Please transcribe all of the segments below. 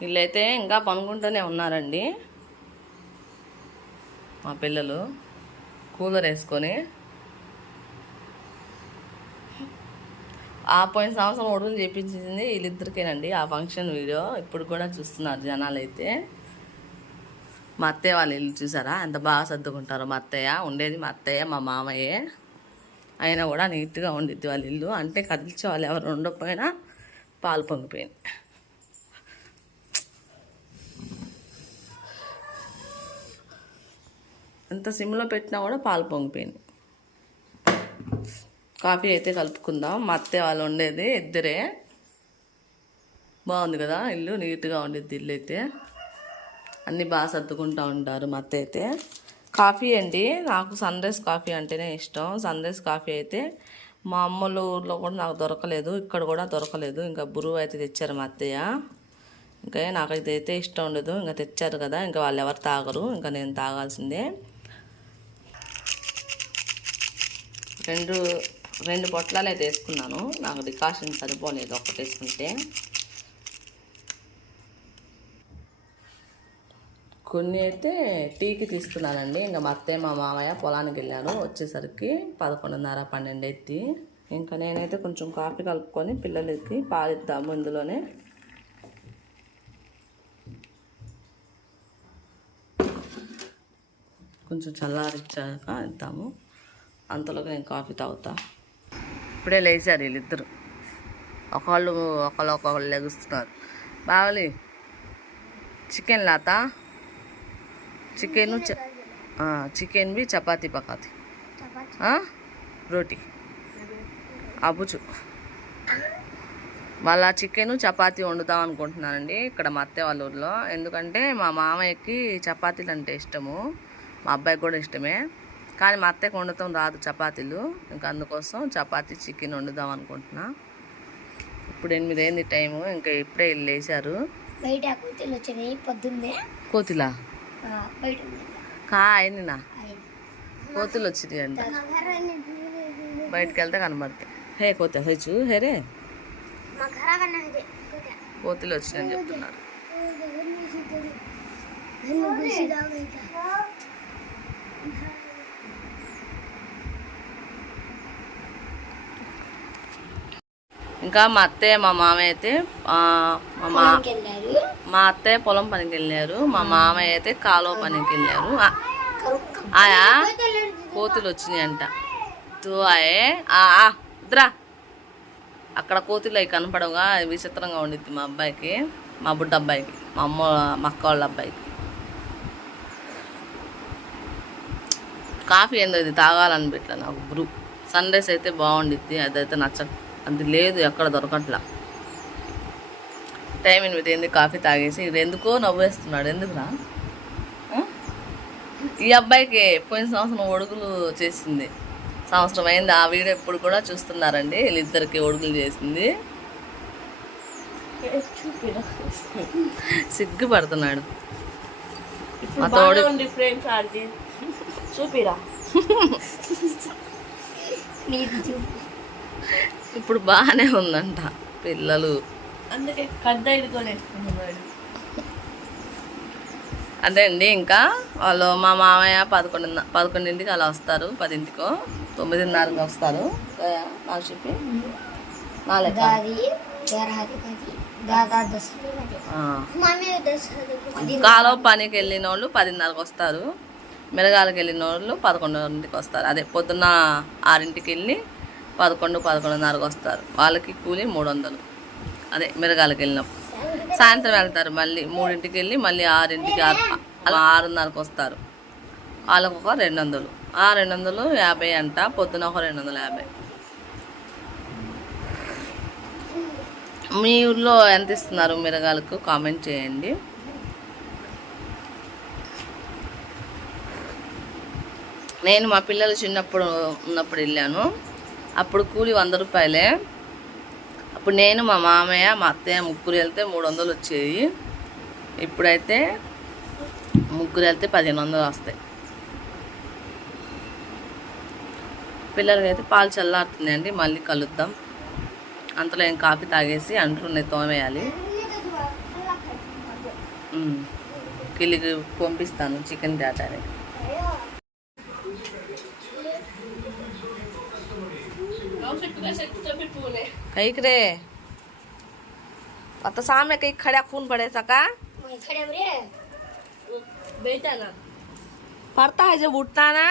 వీళ్ళైతే ఇంకా పనుకుంటూనే ఉన్నారండి. మా పిల్లలు కూలర్ వేసుకొని ఆ పోయిన సంవత్సరం ఒడుగులు చేయించింది వీళ్ళిద్దరికేనండి ఆ ఫంక్షన్ వీడియో. ఇప్పుడు కూడా చూస్తున్నారు జనాలు అయితే మా అత్తయ్య వాళ్ళు వెళ్ళి చూసారా? ఎంత బాగా సర్దుకుంటారో మా అత్తయ్య. ఉండేది మా అత్తయ్య మా మామయ్యే. అయినా కూడా నీట్గా ఉండిద్ది వాళ్ళ ఇల్లు. అంటే కదిలించే వాళ్ళు ఎవరు ఉండకపోయినా పాలు పొంగిపోయింది. ఎంత సిమ్లో పెట్టినా కూడా పాలు పొంగిపోయింది. కాఫీ అయితే కలుపుకుందాం. మా అత్తయ్య వాళ్ళు ఉండేది ఇద్దరే. బాగుంది కదా ఇల్లు నీట్గా ఉండిద్ది ఇల్లు అయితే. అన్నీ బాగా సర్దుకుంటూ ఉంటారు మా అత్త అయితే. కాఫీ అండి. నాకు సన్ రైస్ కాఫీ అంటేనే ఇష్టం. సన్ రైస్ కాఫీ అయితే మా అమ్మల ఊర్లో కూడా నాకు దొరకలేదు. ఇక్కడ కూడా దొరకలేదు. ఇంకా బురువు అయితే తెచ్చారు మా అత్తయ్య. ఇంకా నాకు అయితే ఇష్టం ఉండదు. ఇంకా తెచ్చారు కదా. ఇంకా వాళ్ళు ఎవరు తాగరు. ఇంకా నేను తాగాల్సిందే. రెండు రెండు పొట్లాలు అయితే వేసుకున్నాను. నాకు డికాషన్ సరిపోలేదు ఒక్కటి వేసుకుంటే. కొన్ని అయితే టీకి తీసుకున్నానండి. ఇంకా మా అత్తయ్య మా మామయ్య పొలానికి వెళ్ళారు. వచ్చేసరికి పదకొండున్నర పన్నెండు ఎత్తి ఇంకా నేనైతే కొంచెం కాఫీ కలుపుకొని పిల్లలకి పాలిద్దాము ఇందులోనే. కొంచెం చల్లారిచ్చాక ఇద్దాము. అంతలోకి నేను కాఫీ తాగుతా. ఇప్పుడే లేచారు వీళ్ళిద్దరు. ఒకళ్ళు ఒకళ్ళు ఒకళ్ళు లెగుస్తున్నారు. బావలి చికెన్ లాతా? చికెన్ చికెన్ బి చపాతీ పకాతి. రోటీ. అబుచు వాళ్ళ చికెన్ చపాతీ వండుదాం అనుకుంటున్నానండి ఇక్కడ మా అత్తయ్య వాళ్ళ ఊర్లో. ఎందుకంటే మా మామయ్యకి చపాతీలు అంటే ఇష్టము. మా అబ్బాయికి కూడా ఇష్టమే. కానీ మా అత్తయ్యకి వండుతాం రాదు చపాతీలు. ఇంకా అందుకోసం చపాతీ చికెన్ వండుదాం అనుకుంటున్నా. ఇప్పుడు ఎనిమిది అయింది టైము. ఇంకా ఇప్పుడే వీళ్ళు లేచారు. బయట కూతులు వచ్చినాయి పొద్దున్నే. కోతిలా? ఆ, బయట కా కోతులు వచ్చినాయి అంట. బయటకు వెళ్తే కనబడతాయి. హే కోత హెచ్చు హేరే కోతులు వచ్చినాయని చెప్తున్నారు. ఇంకా మా అత్తయ్య మా మామయ్య అయితే మా మా అత్తయ్య పొలం పనికి వెళ్ళారు మా మామయ్య అయితే కాలువ పనికి వెళ్ళారు. ఆయా కూతులు వచ్చినాయి అంట తూ ఆయే ఆ, ఆ, ఇద్దరా. అక్కడ కోతులు అవి కనపడవుగా అది విచిత్రంగా ఉండిద్ది మా అబ్బాయికి మా బుడ్డ అబ్బాయికి మా అమ్మ మా అక్క వాళ్ళ అబ్బాయికి. కాఫీ ఏందో ఇది తాగాలనిపిట్లా నాకు బ్రూ. సన్ రైస్ అయితే బాగుండిద్ది అదైతే నచ్చ అది లేదు ఎక్కడ దొరకట్లా. టైం ఎనిమిది ఏంది కాఫీ తాగేసి ఎందుకో నవ్వేస్తున్నాడు ఎందుకురా? ఈ అబ్బాయికి పోయిన సంవత్సరం ఒడుగులు చేసింది. సంవత్సరం అయింది ఆ వీడియో ఇప్పుడు కూడా చూస్తున్నారండి. వీళ్ళిద్దరికి ఒడుగులు చేసింది. సిగ్గుపడుతున్నాడు. మా తోడు చూపిరా. ఇప్పుడు బాగానే ఉందంట పిల్లలు. అందుకే కద్ద అదే అండి ఇంకా వాళ్ళు మా మామయ్య పదకొండు పదకొండింటికి అలా వస్తారు పదింటికో తొమ్మిదిన్నరకి వస్తారు. నాకు చెప్పి నాలుగు కాలువ పనికి వెళ్ళిన వాళ్ళు పదిన్నరకు వస్తారు. మిరగాలకు వెళ్ళిన వాళ్ళు పదకొండుంటికి వస్తారు. అదే పొద్దున్న ఆరింటికి వెళ్ళి పదకొండు పదకొండున్నరకు వస్తారు. వాళ్ళకి కూలి మూడు వందలు అదే మిరగాలకు వెళ్ళినప్పుడు. సాయంత్రం వెళ్తారు మళ్ళీ మూడింటికి వెళ్ళి మళ్ళీ ఆరింటికి ఆరు అలా ఆరున్నరకు వస్తారు. వాళ్ళకు ఒక రెండు వందలు ఆ రెండు వందలు యాభై అంట పొద్దున ఒక రెండు వందల యాభై. మీ ఊళ్ళో ఎంత ఇస్తున్నారు మిరగాలకు కామెంట్ చేయండి. నేను మా పిల్లలు చిన్నప్పుడు ఉన్నప్పుడు వెళ్ళాను. అప్పుడు కూలి వంద రూపాయలే. అప్పుడు నేను మా మామయ్య మా అత్తయ్య ముగ్గురు వెళ్తే మూడు వందలు వచ్చేవి. ఇప్పుడైతే ముగ్గురు వెళ్తే పదిహేను వందలు వస్తాయి. పిల్లలకి అయితే పాలు చల్లారుతుందండి మళ్ళీ కలుద్దాం. అంతలో ఏం కాఫీ తాగేసి అంట్లున్నాయి తోమేయాలి కిలికి పంపిస్తాను చికెన్ తేటాని कहीं रे आता सामने कहीं खड़ा खून पड़े सका खड़े रे బయటనా పడతా है जब उठता ना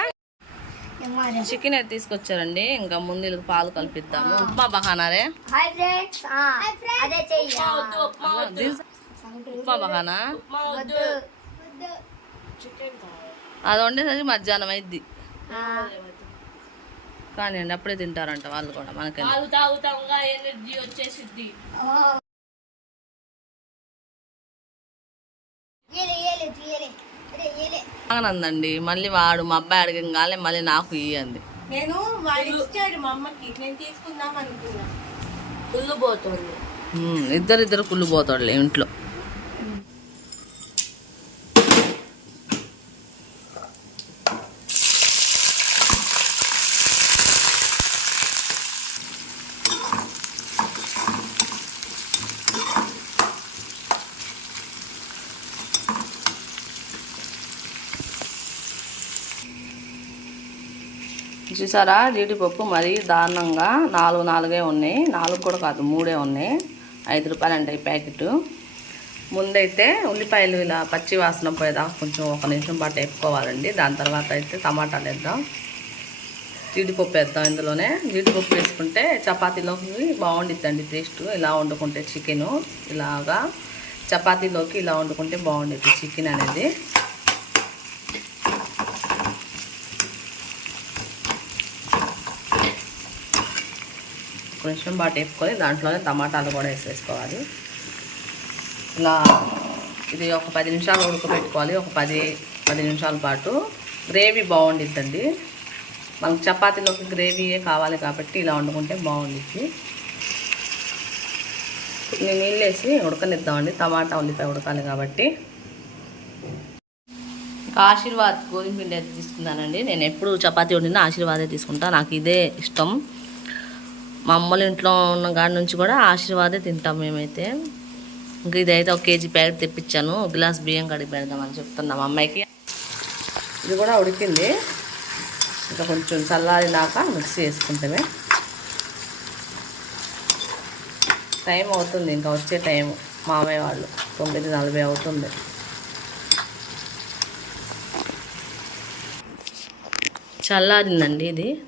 हमारे చికెన్ అయితే తీసుకొచ్చారండి ఇంకా ముందు వీళ్ళకి పాలు కల్పిద్దాము ఉప్మా బహానారే हाय फ्रेंड्स हां అదే చెయ్యి ఉప్మా బహానా వద్దు చికెన్ కావాలి అది వండేసరికి మధ్యాహ్నం అయింది ఆ, కానీ అండి అప్పుడే తింటారంట వాళ్ళు కూడా మనకి పాలు తాగుతాంగా ఎనర్జీ వచ్చేసిద్ది. అందండి మళ్ళీ వాడు మా అబ్బాయి అడిగంగానే మళ్ళీ నాకు ఇయ్యంది నేను వాడు ఇచ్చాడు మా అమ్మకి నేను తీసుకుందాం అనుకున్నా. ఫుల్ పోతుంది. ఇద్దరు ఇద్దరు కుళ్ళు పోతాడులే ఇంట్లో. చూసారా జీడిపప్పు మరీ దారుణంగా నాలుగు నాలుగే ఉన్నాయి. నాలుగు కూడా కాదు మూడే ఉన్నాయి. ఐదు రూపాయలు అంటే ప్యాకెట్. ముందైతే ఉల్లిపాయలు ఇలా పచ్చి వాసన పోయేదాకా కొంచెం ఒక నిమిషం పాటు వేపుకోవాలండి. దాని తర్వాత అయితే టమాటాలు వేద్దాం. జీడిపప్పు వేద్దాం ఇందులోనే. జీడిపప్పు వేసుకుంటే చపాతీలోకి బాగుండిద్దండి టేస్ట్. ఇలా వండుకుంటే చికెను. ఇలాగా చపాతీలోకి ఇలా వండుకుంటే బాగుండేది చికెన్ అనేది. కొంచెం బాగా వేపుకొని దాంట్లోనే టమాటాలు కూడా వేసేసుకోవాలి. ఇలా ఇది ఒక పది నిమిషాలు ఉడకబెట్టుకోవాలి. ఒక పది పది నిమిషాల పాటు గ్రేవీ బాగుండిద్దండి. మనకు చపాతీలోకి గ్రేవీయే కావాలి కాబట్టి ఇలా వండుకుంటే బాగుండిద్ది. నేను నీళ్ళు వేసి ఉడకనిద్దామండి. టమాటా ఉల్లిపాయ ఉడకాలి కాబట్టి. ఇంకా ఆశీర్వాద్ గోధుమ పిండి అయితే తీసుకున్నానండి. నేను ఎప్పుడు చపాతీ వండినా ఆశీర్వాదే తీసుకుంటా. నాకు ఇదే ఇష్టం. మా అమ్మల ఇంట్లో ఉన్న కాడి నుంచి కూడా ఆశీర్వాదే తింటాం మేమైతే. ఇంక ఇదైతే ఒక కేజీ ప్యాకెట్ తెప్పించాను. ఒక గ్లాస్ బియ్యం కడిగి పెడదామని చెప్తున్నా మా అమ్మాయికి. ఇది కూడా ఉడికింది. ఇంకా కొంచెం చల్లారినాక మిక్సీ వేసుకుంటామే. టైం అవుతుంది ఇంకా వచ్చే టైం. మామయ్య వాళ్ళు తొమ్మిది నలభై అవుతుంది. చల్లారిందండి ఇది.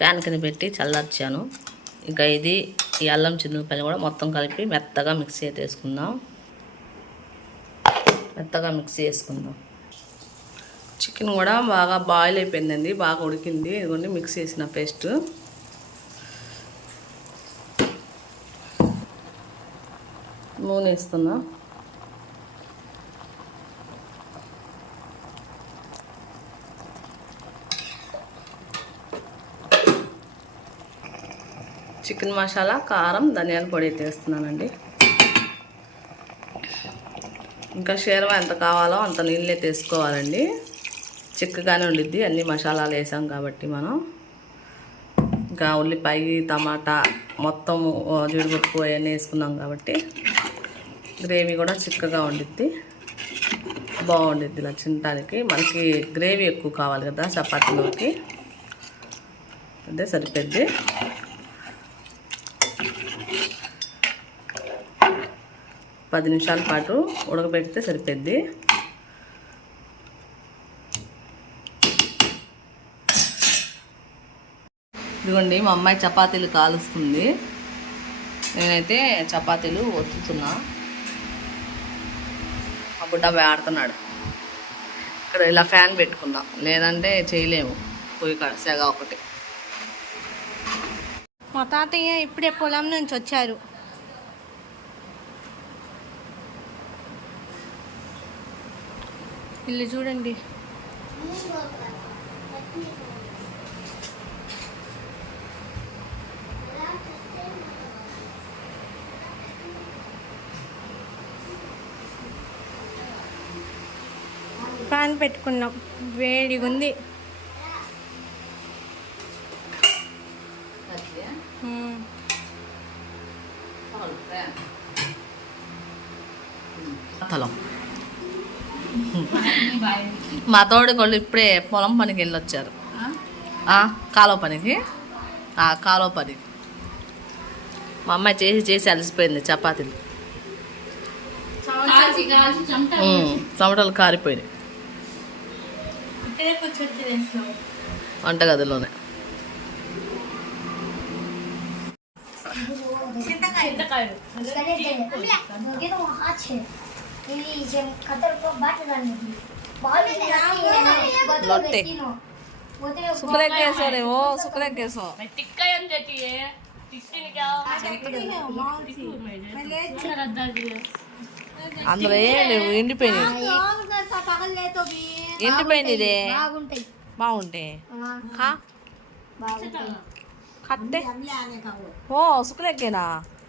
ప్యాన్ కింద పెట్టి చల్లార్చాను. ఇంకా ఇది ఈ అల్లం చిన్నపల్లి కూడా మొత్తం కలిపి మెత్తగా మిక్సీ అయితే వేసుకుందాం. మెత్తగా మిక్సీ వేసుకుందాం. చికెన్ కూడా బాగా బాయిల్ అయిపోయిందండి బాగా ఉడికింది. ఇదిగోండి మిక్స్ చేసిన పేస్ట్. నూనె వేస్తున్నా. చికెన్ మసాలా కారం ధనియాల పొడి అయితే వేస్తున్నానండి. ఇంకా షేర్వా ఎంత కావాలో అంత నీళ్ళు తీసుకోవాలండి చిక్కగానే ఉండిద్ది అన్ని మసాలాలు వేసాం కాబట్టి మనం. ఇంకా ఉల్లిపాయ టమాటా మొత్తం జీడిపప్పు అవన్నీ వేసుకున్నాం కాబట్టి గ్రేవీ కూడా చిక్కగా ఉండిద్ది. బాగుండిద్ది ఇలా తినడానికి మనకి గ్రేవీ ఎక్కువ కావాలి కదా చపాతీలోకి. అదే సరిపోద్ది. పది నిమిషాల పాటు ఉడకబెడితే సరిపోద్ది. ఇదిగోండి మా అమ్మాయి చపాతీలు కాలుస్తుంది. నేనైతే చపాతీలు ఒత్తుతున్నా. మా బుడ్డ ఆడుతున్నాడు. ఇక్కడ ఇలా ఫ్యాన్ పెట్టుకున్నాం. లేదంటే చేయలేము. పోయి కాడ సెగ ఒకటి. మా తాతయ్య ఇప్పుడే పొలం నుంచి వచ్చారు. ఇల్లు చూడండి. ఫ్యాన్ పెట్టుకున్నాం. వేడిగా ఉంది ఉమ్. మా తోడుకోళ్ళు ఇప్పుడే పొలం పనికి వెళ్ళొచ్చారు. కాలువ పనికి. కాలువ పనికి. మా అమ్మాయి చేసి చేసి అలసిపోయింది చపాతీలు. ఉమ్, కారిపోయినాయి. వంటగదిలోనే. చింతకాయలు. ರಿಲೀಜಮ್ ಕದರ್ಕೋ ಬಾಟದನ್ನ ಬಾವಿನ ಲೊಟ್ಟೆ ಸುಕ್ರೆಕ್ಕೇಸೋ ರೇವೋ ಸುಕ್ರೆಕ್ಕೇಸೋ ಟಿಕ್ಕ ಅಂತ ಹೇಳ್ತೀಯ అందులో ఏం లేవు ఎండిపోయినాయి ఎండిపోయినదే బాగుంటాయి కట్టే ఓ సుకులెక్కేనా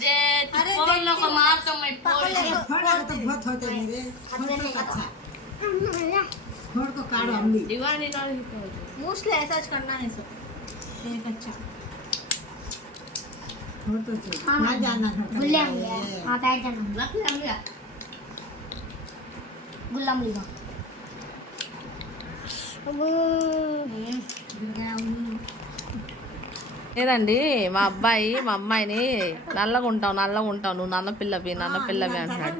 जे पवन लोग को मार तो मैं पकड़ ले फोड़ तो बहुत होते मेरे। फोड़ तो अच्छा। फोड़ तो काट हम भी दीवार नहीं डाल सकते मुश्किल ऐसा करना है सब। तो एक अच्छा। फोड़ तो चल। हाँ हाँ। जाना। गुल्ले हम गया। हाँ बैठ जाना। लग हम गया गुल्ला मिल गया अब లేదండి మా అబ్బాయి మా అమ్మాయిని నల్లగా ఉంటావు నల్లగా ఉంటావు నువ్వు నన్న పిల్లవి నన్న పిల్లవి అంటున్నాడు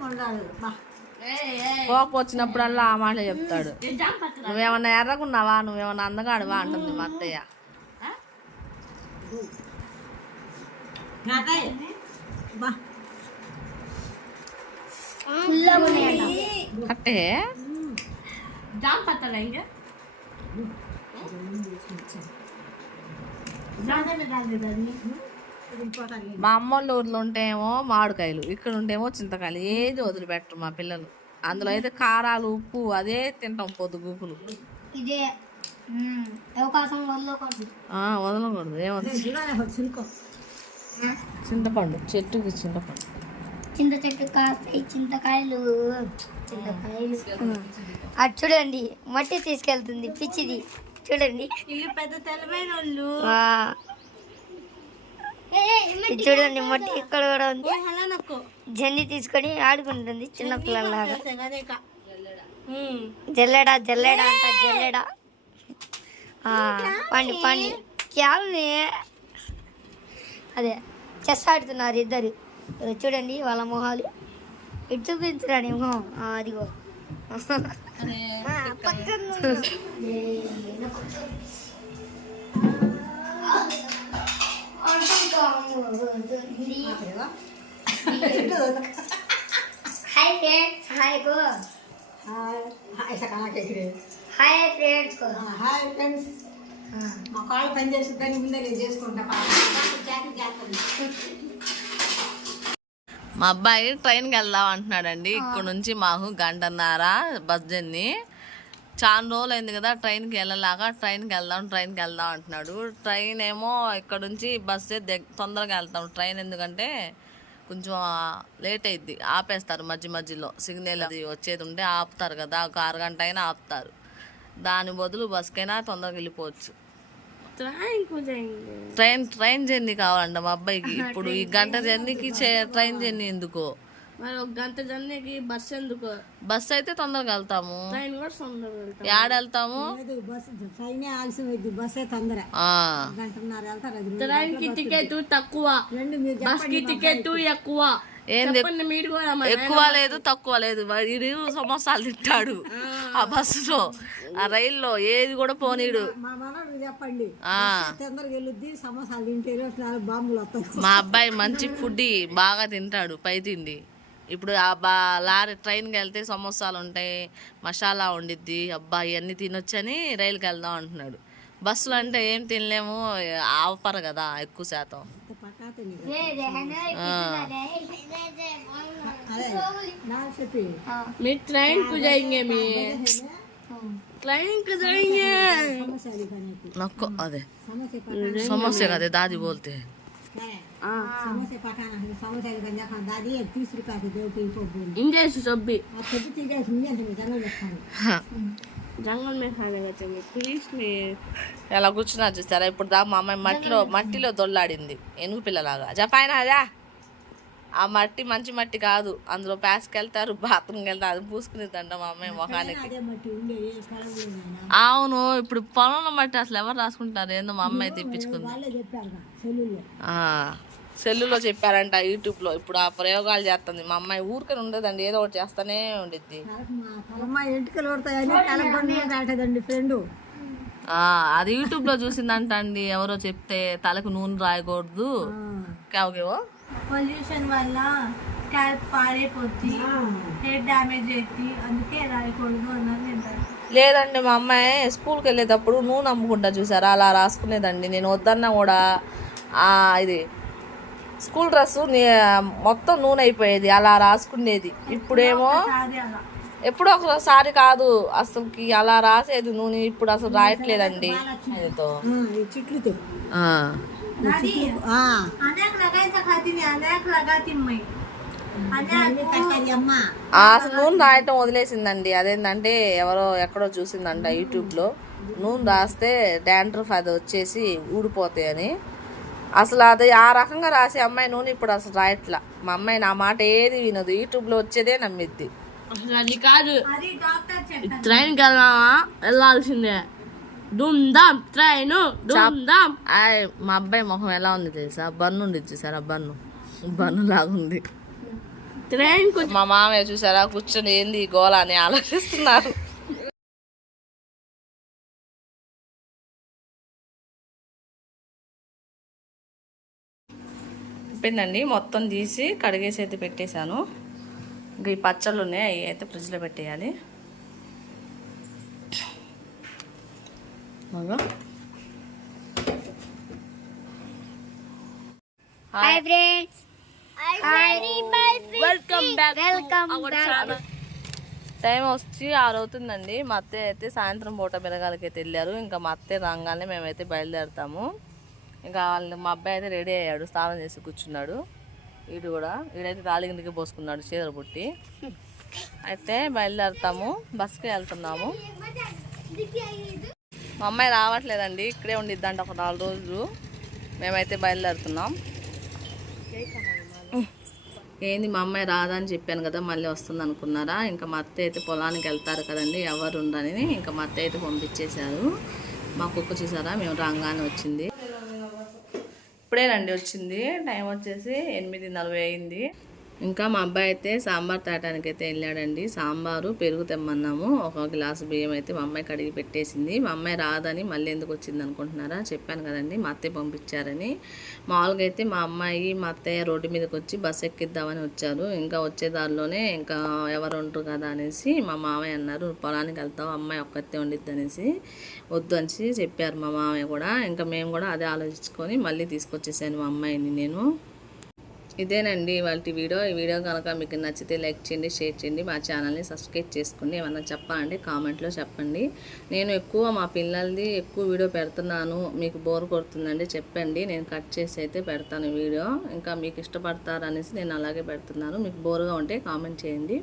కోపం వచ్చినప్పుడల్లా ఆ మాట చెప్తాడు. నువ్వేమన్నా ఎర్రకున్నావా నువ్వేమన్నా అందగాడువా? అంటుంది మా అత్తయ్య. అంటే జామ మా అమ్మోళ్ళ ఊర్లో ఉంటేమో మామిడికాయలు ఇక్కడ ఉంటేమో చింతకాయలు ఏది వదిలిపెట్టరు మా పిల్లలు. అందులో అయితే కారాలు ఉప్పు అదే తింటాం పొద్దు గుప్పులు ఇదే మ్మ్. అవకాశం వదలకూడదు. ఆ, వదలకూడదు ఏమవుతుంది చింతపండు చెట్టుకి చింతపండు. చింత చెట్టు కాస్తాయి చింతకాయలు చింతకాయలు. అది చూడండి మట్టి తీసుకెళ్తుంది పిచ్చిది. చూడండి. ఇల్లు పెద్ద తెలమైన వాళ్ళు చూడండి మట్టి ఇక్కడ కూడా ఉంది. జన్ని తీసుకొని ఆడుకుంటుంది చిన్న పిల్లలాగా జల్లెడా జల్లెడా అంట జల్లెడా. ఆ, పండి పండి. క్యాల్ని అదే చెస్ ఆడుతున్నారు ఇద్దరు. చూడండి వాళ్ళ మొహాలు. ఇటు చూపించరాని మొహం. అదిగో. ఆ, పక్కన ఉంది. हाय फ्रेंड्स हाय को ऐसा खाना के फिर हाय फ्रेंड्स को హాయ్ ఫ్రెండ్స్ हाँ మా కాళ్ళు పని చేస్తుందని ముందే నేను చేసుకుంటా జాకెట్ చేస్తాను మా అబ్బాయి ట్రైన్కి వెళ్దాం అంటున్నాడండి. ఇక్కడ నుంచి మాకు గంటన్నర బస్ జర్నీ. చాలా రోజులు అయింది కదా ట్రైన్కి వెళ్ళలాగా ట్రైన్కి వెళ్దాం ట్రైన్కి వెళ్దాం అంటున్నాడు. ట్రైన్ ఏమో ఇక్కడ నుంచి బస్సే దగ్ తొందరగా వెళ్తాం ట్రైన్ ఎందుకంటే కొంచెం లేట్ అయింది ఆపేస్తారు మధ్య మధ్యలో. సిగ్నల్ అది వచ్చేది ఉంటే ఆపుతారు కదా ఒక అరగంట అయినా ఆపుతారు. దాని బదులు బస్కైనా తొందరగా వెళ్ళిపోవచ్చు. ట్రైన్ ట్రైన్ జర్నీ కావాలంట మా అబ్బాయికి. ఇప్పుడు ఈ గంట జర్నీకి చే- ట్రైన్ జర్నీ ఎందుకు? మరి ఒక గంట జర్నీకి బస్సు ఎందుకు? బస్ అయితే తొందరగా వెళ్తాము. ట్రైన్ కూడా తొందరగా వెళ్తాం యాడ వెళ్తాము? ట్రైనే ఆలస్యం అయింది బస్సే తొందర. ఆ, గంటన్నర వెళ్తారు ట్రైన్కి టికెట్ తక్కువ. బస్కి టికెట్ ఎక్కువ. ఏంది. ఎక్కువ లేదు తక్కువ లేదు. వీడు సమోసాలు తింటాడు. ఆ. బస్సులో ఆ రైల్లో ఏది కూడా పోనీడు. చెప్పండి. మా అబ్బాయి మంచి ఫుడ్ బాగా తింటాడు పై తిండి. ఇప్పుడు ఆ బా లారీ ట్రైన్కి వెళ్తే సమోసాలు ఉంటాయి మసాలా ఉండిద్ది. అబ్బా ఇవన్నీ తినొచ్చని రైలుకి వెళ్దాం అంటున్నాడు. బస్సులో అంటే ఏం తినలేము ఆపరు కదా ఎక్కువ శాతం. मेरे ट्रेन को जाएंगे मैं ट्रेन को जाएंगे नको अरे समोसे खाते दादी बोलते हैं समोसे पठाना है समोसे का गंजा खाना दादी एक तीस रुपया के दो की को बोल इंग्लिश सब भी अच्छा भी तीस रुपया में जाना लगता है జంగల్ ఎలా కూర్చున్నా చూస్తారా ఇప్పుడు దా మా అమ్మాయి మట్టిలో మట్టిలో దొల్లాడింది. ఎనుగు పిల్లలాగా. జపాయినా అదా ఆ మట్టి మంచి మట్టి కాదు. అందులో ప్యాస్కి వెళ్తారు బాత్రూమ్కి వెళ్తారు. అది పూసుకునేదంట మా అమ్మాయి మొహానికి. అవును ఇప్పుడు పొలంలో మట్టి అసలు ఎవరు రాసుకుంటారు? ఏందో మా అమ్మాయి తెప్పించుకుంది. సెల్లులో చెప్పారంట యూట్యూబ్లో ఇప్పుడు ఆ ప్రయోగాలు చేస్తుంది. మా అమ్మాయి ఊరికనే ఉండదండి ఏదో ఒకటి చేస్తానే ఉండిద్ది. అది యూట్యూబ్లో చూసిందంట అండి ఎవరో చెప్తే తలకు నూనె రాయకూడదు. కావుకేవో పొల్యూషన్ వల్ల స్కాల్ప్ పాడైపోద్ది హెయిర్ డ్యామేజ్ అవుతుంది అందుకే రాయకూడదు అన్నది తింటారు లేదండి మా అమ్మాయి స్కూల్కి వెళ్ళేటప్పుడు నూనె అమ్ముకుంటా చూసారా అలా రాసుకునేదండి. నేను వద్దన్నా కూడా ఆ, ఇది స్కూల్ డ్రెస్ మొత్తం నూనె అయిపోయేది అలా రాసుకునేది. ఇప్పుడేమో ఎప్పుడో ఒకసారి కాదు అసలుకి అలా రాసేది నూనె ఇప్పుడు అసలు రాయట్లేదండి. అసలు నూనె రాయటం వదిలేసిందండి. అదేంటంటే ఎవరో ఎక్కడో చూసిందంట యూట్యూబ్లో. నూనె రాస్తే డాండ్రఫ్ అది వచ్చేసి ఊడిపోతాయని. అసలు అది ఆ రకంగా రాసే అమ్మాయి నూనె ఇప్పుడు అసలు రాయట్లా. మా అమ్మాయి నా మాట ఏది వినదు. యూట్యూబ్లో వచ్చేదే నమ్మిద్ది. అది కాదు. ట్రైన్కి వెళ్దామా వెళ్ళాల్సిందే. దుమ్ దామ్ ట్రైన్ దుమ్ దామ్ ఆయ్, మా అబ్బాయి మొహం ఎలా ఉంది తెలుసా? బన్ను ఉంది చూసారా? బన్ను. బన్ను లాగుంది ట్రైన్ మా మామయ్య చూసారా? కూర్చొని ఏంది గోల అని ఆలోచిస్తున్నారు. అయిపోయిందండి మొత్తం తీసి కడిగేసి అయితే పెట్టేశాను. ఇంకా ఈ పచ్చళ్ళు ఉన్నాయి అవి అయితే ఫ్రిడ్జ్లో పెట్టేయాలి. వెల్కమ్ టైం వచ్చి ఆరు అవుతుందండి. మా అత్తయ్య అయితే సాయంత్రం పూట పిల్లగాలకైతే వెళ్ళారు. ఇంకా మా అత్తయ్య రాగానే మేమైతే బయలుదేరుతాము. ఇంకా వాళ్ళు మా అబ్బాయి అయితే రెడీ అయ్యాడు స్నానం చేసి కూర్చున్నాడు. వీడు కూడా వీడైతే తాళిగింటికి పోసుకున్నాడు చీర పుట్టి. అయితే బయలుదేరుతాము బస్కి వెళ్తున్నాము. మా అమ్మాయి రావట్లేదండి ఇక్కడే ఉండిద్దంట ఒక నాలుగు రోజులు. మేమైతే బయలుదేరుతున్నాం. ఏంది మా అమ్మాయి రాదని చెప్పాను కదా మళ్ళీ వస్తుంది అనుకున్నారా? ఇంకా మా అత్త అయితే పొలానికి వెళ్తారు కదండి ఎవరు ఉండని ఇంకా మా అత్త అయితే పంపించేశారు. మా కుక్క చూసారా? మేము రాగానే వచ్చింది. ఇప్పుడేనండి వచ్చింది. టైం వచ్చేసి ఎనిమిది నలభై అయింది. ఇంకా మా అబ్బాయి అయితే సాంబార్ తాటానికి అయితే వెళ్ళాడండి. సాంబారు పెరుగు తెమ్మన్నాము. ఒక గ్లాసు బియ్యం అయితే మా అమ్మాయి కడిగి పెట్టేసింది. మా అమ్మాయి రాదని మళ్ళీ ఎందుకు వచ్చింది అనుకుంటున్నారా? చెప్పాను కదండి మా అత్తయ్య పంపించారని. మామూలుగా అయితే మా అమ్మాయి మా అత్తయ్య రోడ్డు మీదకి వచ్చి బస్సు ఎక్కిద్దామని వచ్చారు. ఇంకా వచ్చే దారిలోనే ఇంకా ఎవరు ఉంటారు కదా అనేసి మా మామయ్య అన్నారు పొలానికి వెళ్తావు? అమ్మాయి ఒక్కతే ఉండిద్ది అనేసి వద్దు అనేసి చెప్పారు మా మామయ్య కూడా. ఇంకా మేము కూడా అదే ఆలోచించుకొని మళ్ళీ తీసుకొచ్చేసాను మా అమ్మాయిని నేను. ఇదేనండి వాళ్ళ వీడియో. ఈ వీడియో కనుక మీకు నచ్చితే లైక్ చేయండి షేర్ చేయండి మా ఛానల్ని సబ్స్క్రైబ్ చేసుకోండి. ఏమన్నా చెప్పాలంటే కామెంట్లో చెప్పండి. నేను ఎక్కువ మా పిల్లలది ఎక్కువ వీడియో పెడుతున్నాను. మీకు బోర్ కొడుతుందండి చెప్పండి. నేను కట్ చేసి అయితే పెడతాను వీడియో. ఇంకా మీకు ఇష్టపడతారనేసి నేను అలాగే పెడుతున్నాను. మీకు బోర్గా ఉంటే కామెంట్ చేయండి.